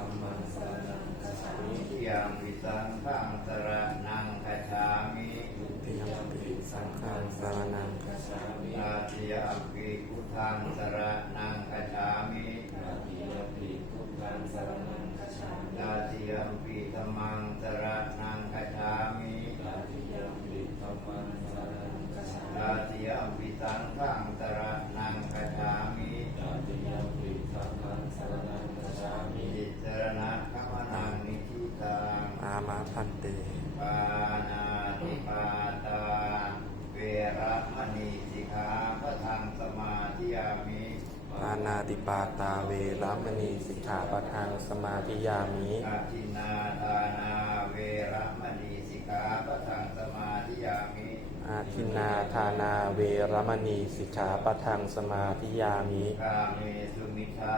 มปิธัมมังสรณังคัจฉาทุมิติยมปิสังฆังสรณังคัจฉามิทุติยมปิสังฆังสรณังคัจฉามิตาติยมปิพุทธังสรณังคัจฉามิตติยมปิพุทธังสรณังคัจฉามิตาติยมปิธัมมังสรณังคัจฉามิตติยมปิธัมมังสรณังคัจฉาตามิติยมปิสังฆังสรณังคัจฉามิ ตติยมปิสังฆังสรณังคัจฉามิ อิจารณะขมนังนิทิตัง อามา พันเต ปานาติปาตา เวระมณีสิกขาพระทังสมาธิยามิปานาติปาตาเวรมณีสิกขาปะทังสมาธิยามิอาทินนาทานาเวระมณีสิกขาพระทังสมาธิยามิอาทินนาทานาเวรมณีสิกขาปะทังสมาธิยามิกาเมสุมิชา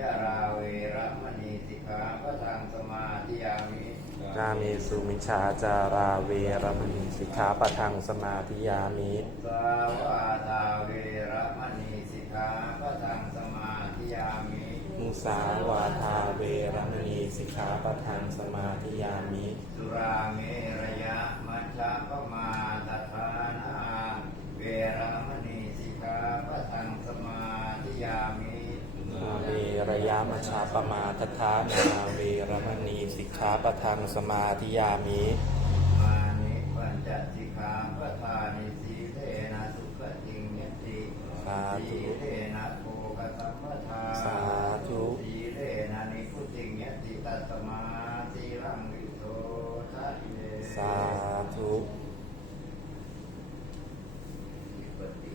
จาราเวระมณีสิกขาพระทังสมาธิยามิ กาเมสุมิชฌาจาราเวรมณีสิกขาปะทังสมาธิยามิสาวาทาเวระมณีสิกขาพระทังสมาธิยามิมุสาวาทาเวรมณีสิกขาปะทังสมาธิยามิสุราเมระยะมัชฌะปมาตทานาเวระมณีสิกขาพระทังสมาธิยามิอาเวระยะมชาปมาทธานาเว รมณีสิกขาปะทังสมาธิยามิมานิปัญจสิกขาปทานิสีเทนะสุขติงยติสาธุสีเทนะโภคสัมปทาสาธุสีเทนะนิพุติงยติตัสมาสีรังวิโสทะเย สาธุ ปฏิ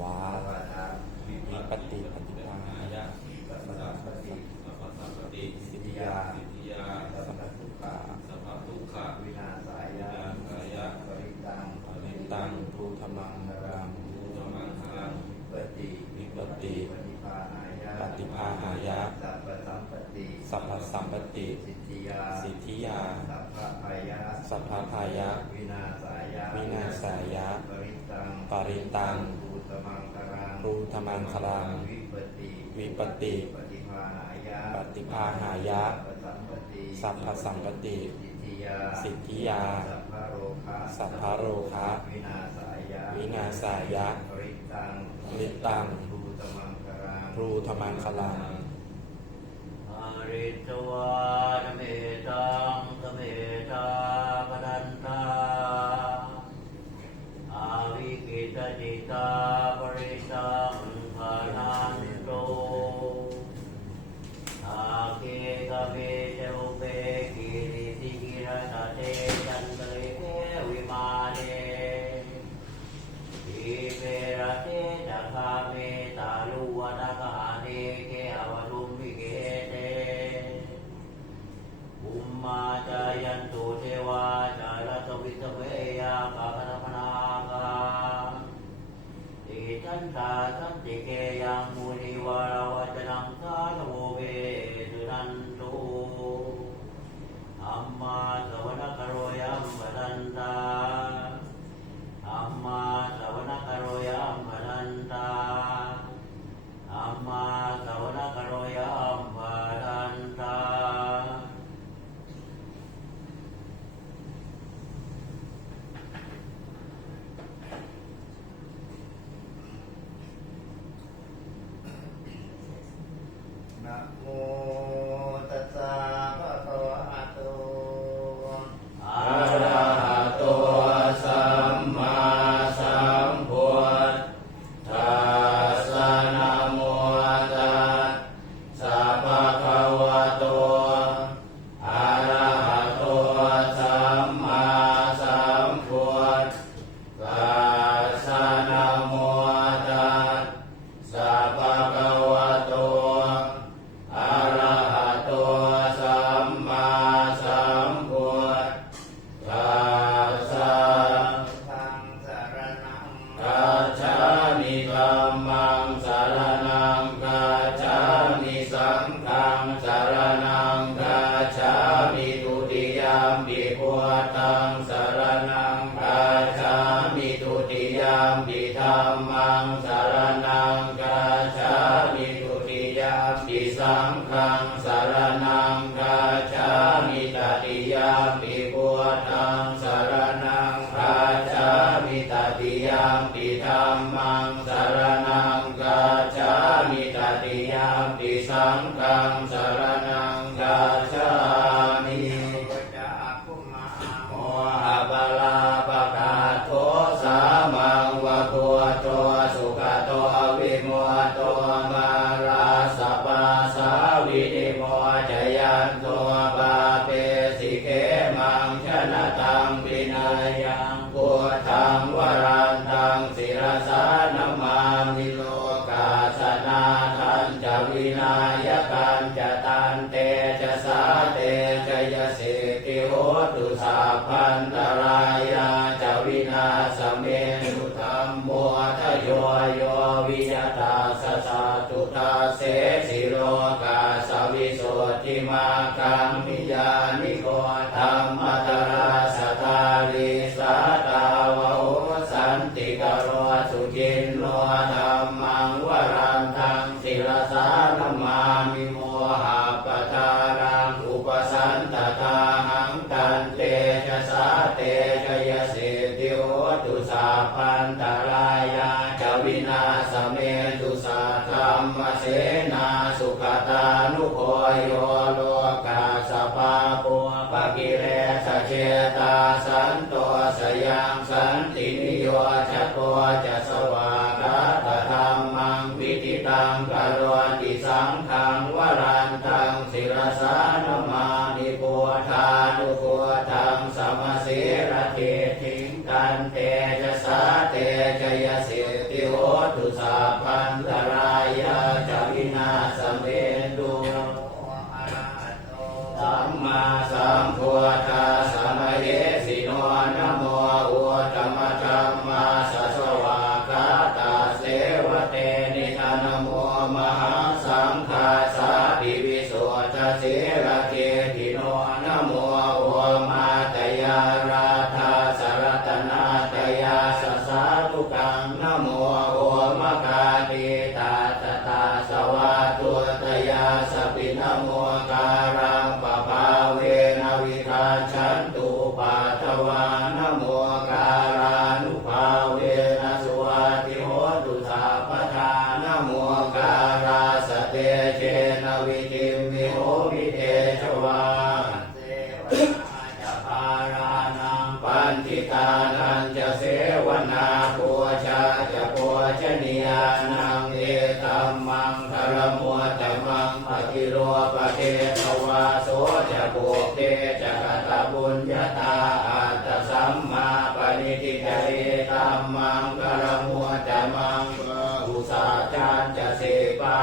วา ภาวนาวิ วิปติปฏิภาหายะ ปัสสะปฏิ สัพพสัพพติ สิทธิ ยาสิทธิยาสัพพทุกขาสัพพทุกขะวินาศายาวินายะปริตังปริตังภูธรรมังรังภูธรรมังคังปฏิวิปติปฏิภาหายะปฏิภาหายะสัพพสัมปติสัพพสัมปติสิทธิยาสิทธิยาสัพพพายะสัพพพายะวินาศายะวินาศายะปริตังปริตังภูตมังครังภูธรรมังคลังวิปติวิปติ พาหายะ สัพพสัมปติ สิทธิยา สัพพโรคะวินาสายะวินาศายะปริตังปริตังภูตมังครูธรรมังคลังอาริตวานเมตังธเมตัง ตัสสะภะคะว la มัวการาสเตเชนวิจิมิโหวิเทชวานจะพารานังปันจิตานันจะเสวนาปัวชาจะปัวชนียานังเอตัมมังธรมัวตมังปฏิโรปะเทตวาโสจะโกเตจะกตบุญญาตา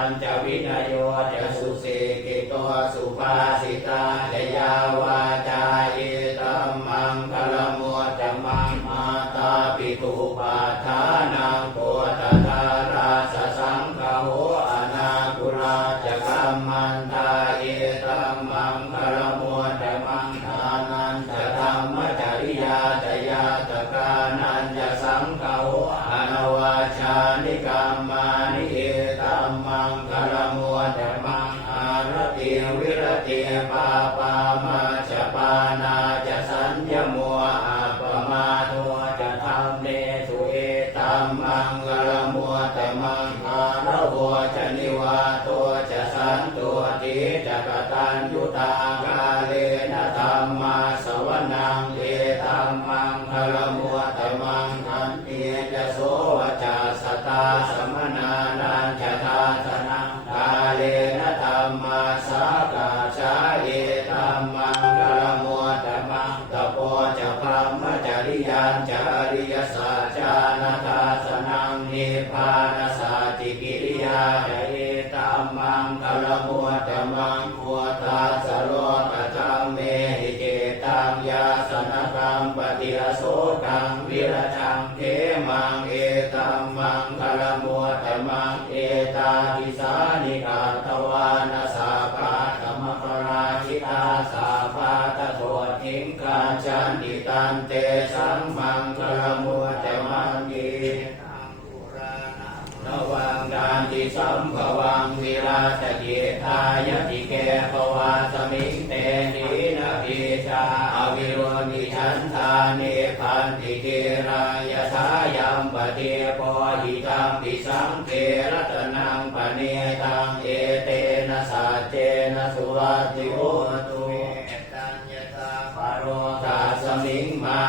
ญจวินโยจะสุเสกิตตสุภาสิตาเดยาวาจาเยตัมมังคลมัวจมังมาตาปิตุปาทานังโพตตาราสสังคโหอนาคุราจะกัมมันตาเยตั ญจาริยสัจจานาตาสนังนิพพานสาจิกิริยาเอตัมมังกลมุตมังพุทธาสโลกธรมเมหิเกตัมยาสนตัมปฏิอโสตังวิรชังเกมังเอตัมมังกลมุตมังเอตาทิสานิกาตวานาสาปาธรรมราชิตาสา นเตสังมังกรมุตมังกีะวังกานติสัมภวังวิราชเยตายติเกปวาสมิงเตนีนาปิชาอวิโรนิฉันทานิพันติเกรายสายัมปเทปหิตังปิสังเกรัตนังปเนตังเอเตนะสัจเจนะสุวัติโอ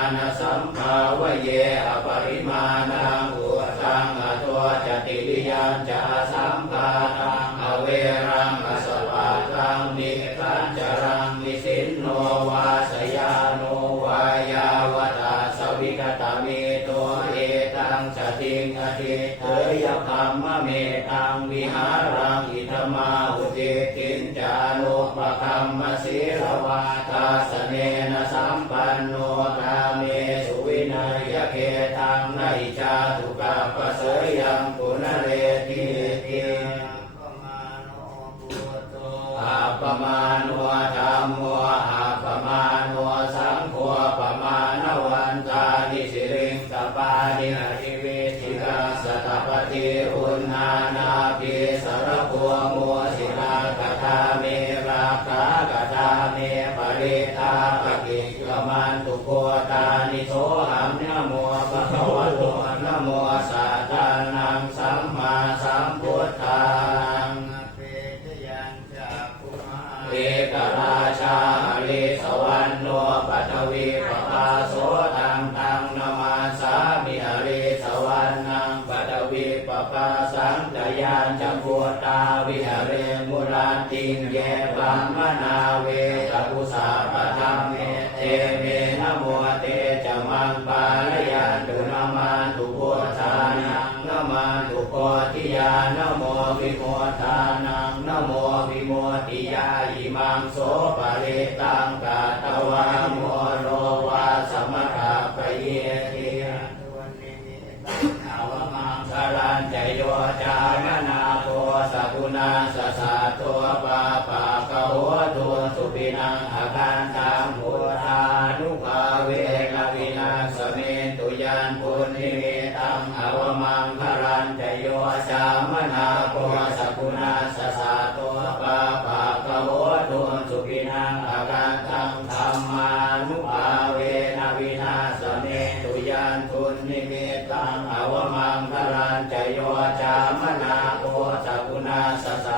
านสัมภาวเยอปริมาณังอุตังอตัวจติริยันจะสัม ปัมมนาเวสภุสาปธรรมเม นุภาเวนวินาสเนตุยานทุนนิเมตังอวมังคลานจโยจามนาโอสกุณาสสะ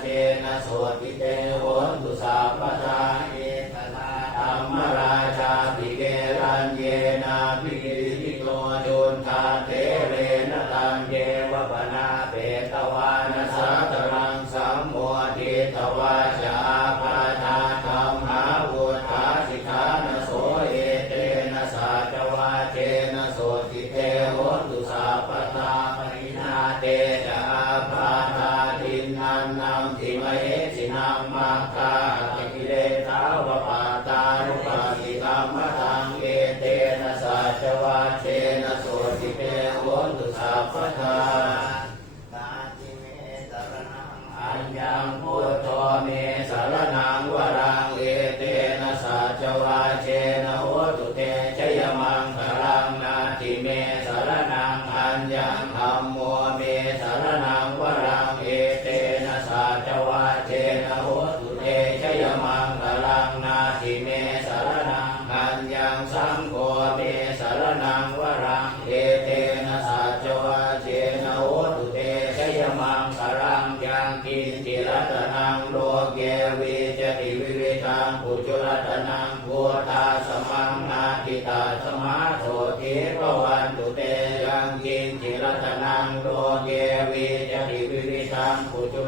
เจนะโสติเตโหตุสัพพะทาเอตตาธรรมรา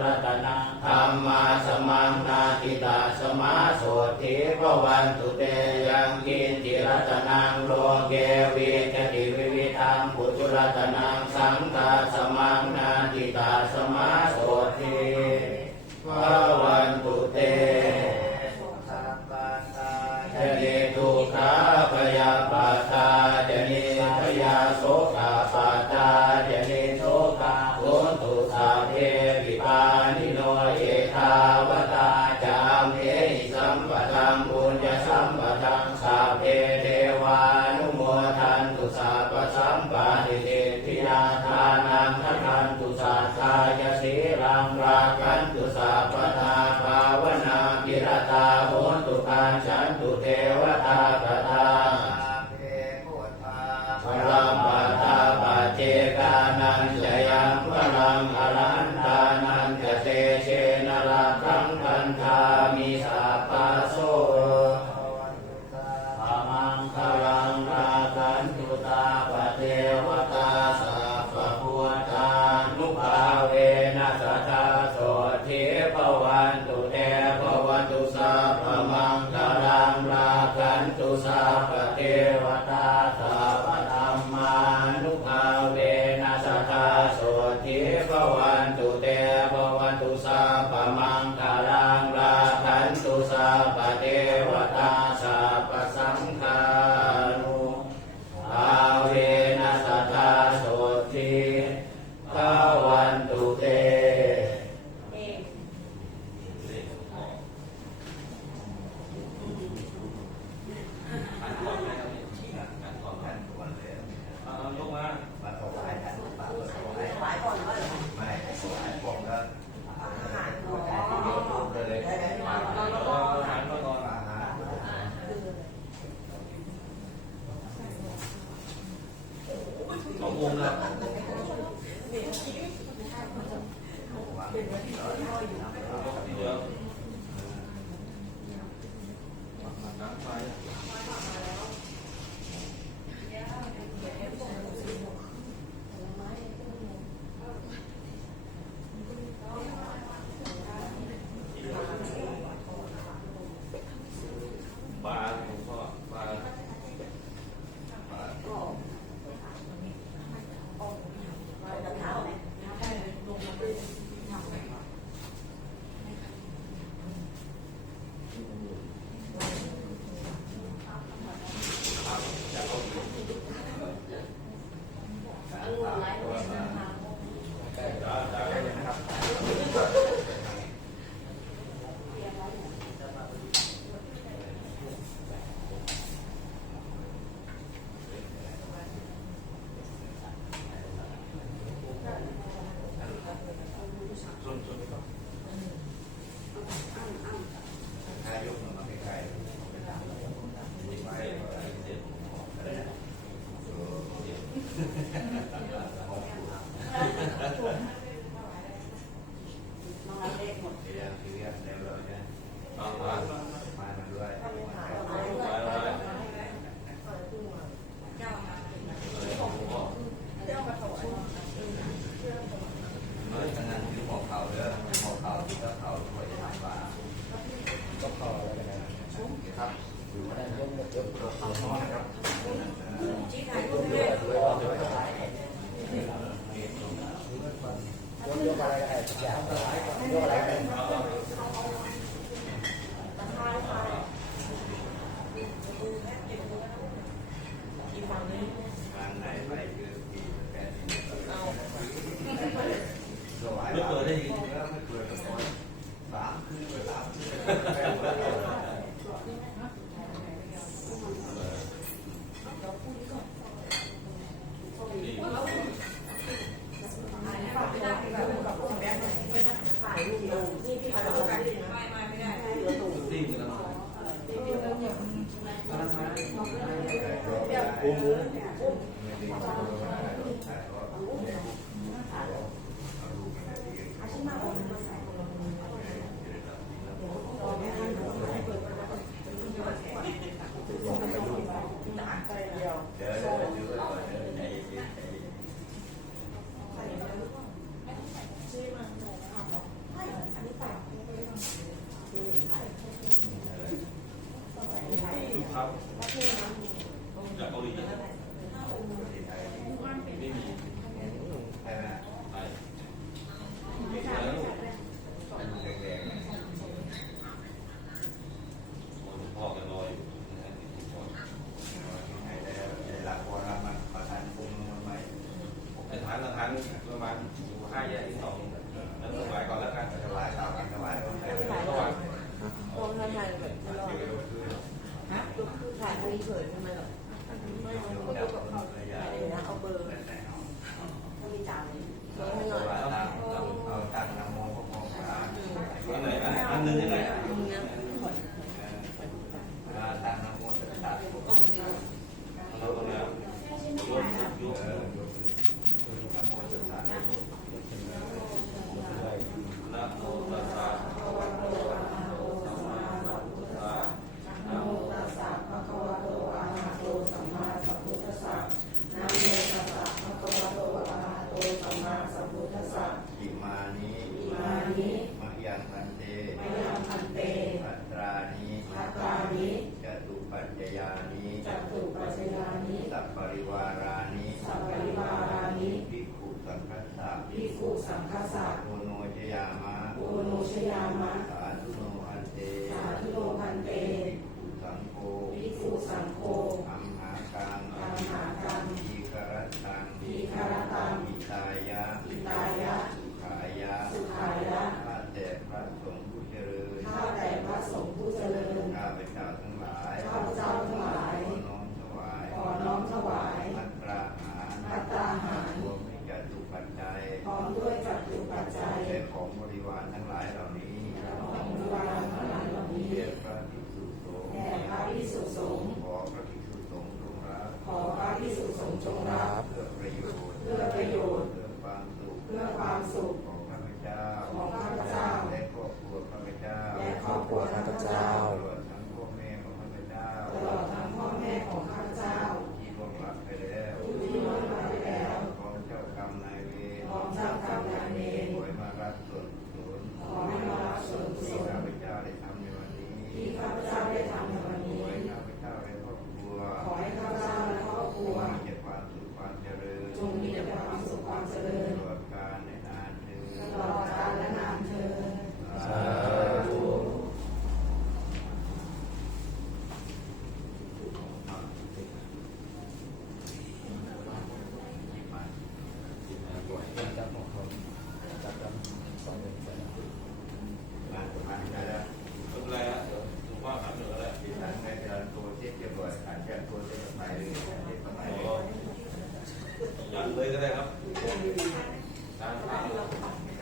รตนัธรรมาสมังนาทิตาสมาโสทิพรวันตุเตยังกินติรัตนังโลเกเวจติวิวิธามปุจุรัตนัานใจ Bước. สงฆ์ขอพระภิกษุสงฆ์จงรับขอพระภิกษุสงฆ์จงรับ